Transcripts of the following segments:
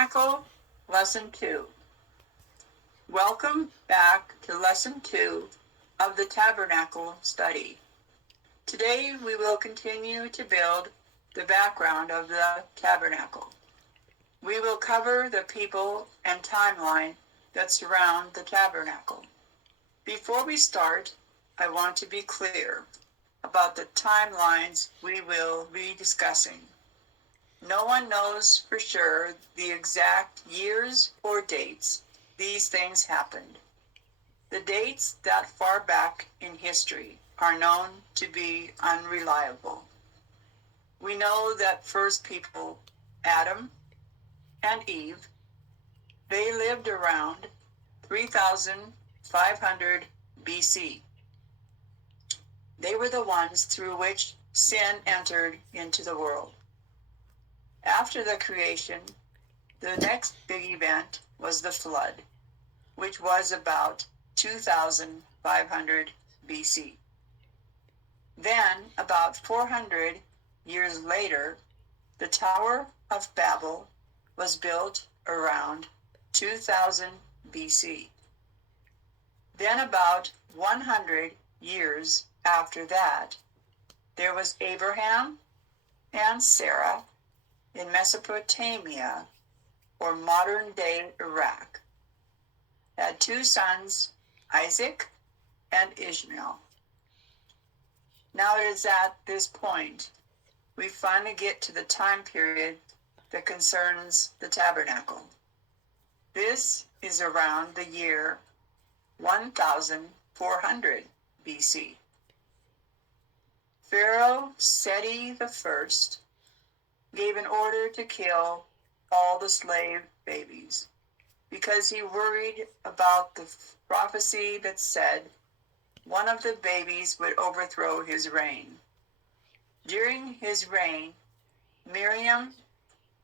Tabernacle, Lesson 2. Welcome back to Lesson 2 of the Tabernacle study. Today we will continue to build the background of the Tabernacle. We will cover the people and timeline that surround the Tabernacle. Before we start, I want to be clear about the timelines we will be discussing. No one knows for sure the exact years or dates these things happened. The dates that far back in history are known to be unreliable. We know that first people, Adam and Eve, they lived around 3,500 BC. They were the ones through which sin entered into the world. After the creation, the next big event was the flood, which was about 2,500 BC. Then, about 400 years later, the Tower of Babel was built around 2000 BC. Then, about 100 years after that, there was Abraham and Sarah in Mesopotamia, or modern-day Iraq, had two sons, Isaac and Ishmael. Now it is at this point we finally get to the time period that concerns the tabernacle. This is around the year 1400 BC. Pharaoh Seti I gave an order to kill all the slave babies because he worried about the prophecy that said one of the babies would overthrow his reign. During his reign, Miriam,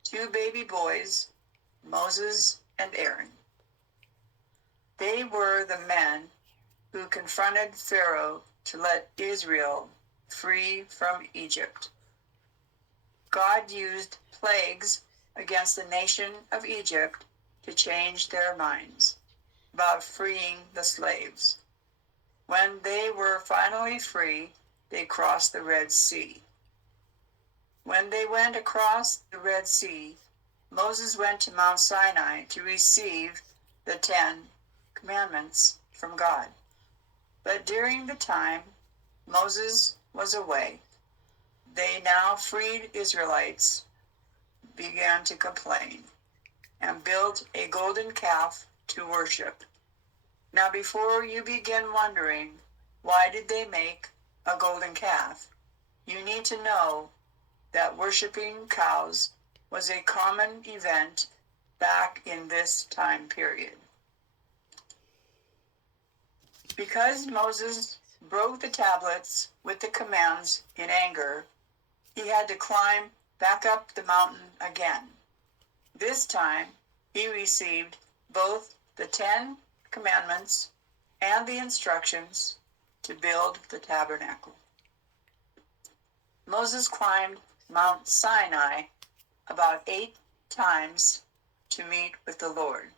two baby boys, Moses and Aaron, they were the men who confronted Pharaoh to let Israel free from Egypt. God used plagues against the nation of Egypt to change their minds about freeing the slaves. When they were finally free, they crossed the Red Sea. When they went across the Red Sea, Moses went to Mount Sinai to receive the 10 Commandments from God. But during the time Moses was away, they now freed Israelites began to complain and built a golden calf to worship. Now before you begin wondering why did they make a golden calf, you need to know that worshiping cows was a common event back in this time period. Because Moses broke the tablets with the commands in anger, he had to climb back up the mountain again. This time, he received both the 10 Commandments and the instructions to build the tabernacle. Moses climbed Mount Sinai about 8 times to meet with the Lord.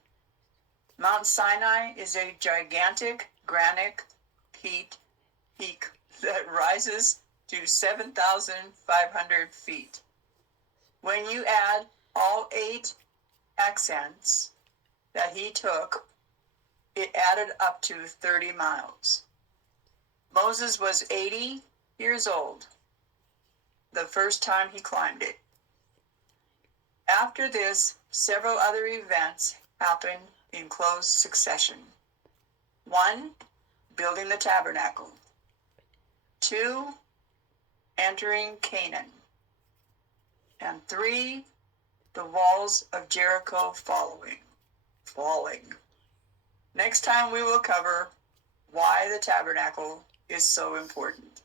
Mount Sinai is a gigantic granite peak that rises to 7,500 feet. When you add all 8 ascents that he took, it added up to 30 miles. Moses was 80 years old the first time he climbed it. After this, several other events happened in close succession. 1, building the tabernacle. 2, entering Canaan. And 3, the walls of Jericho falling. Next time we will cover why the tabernacle is so important.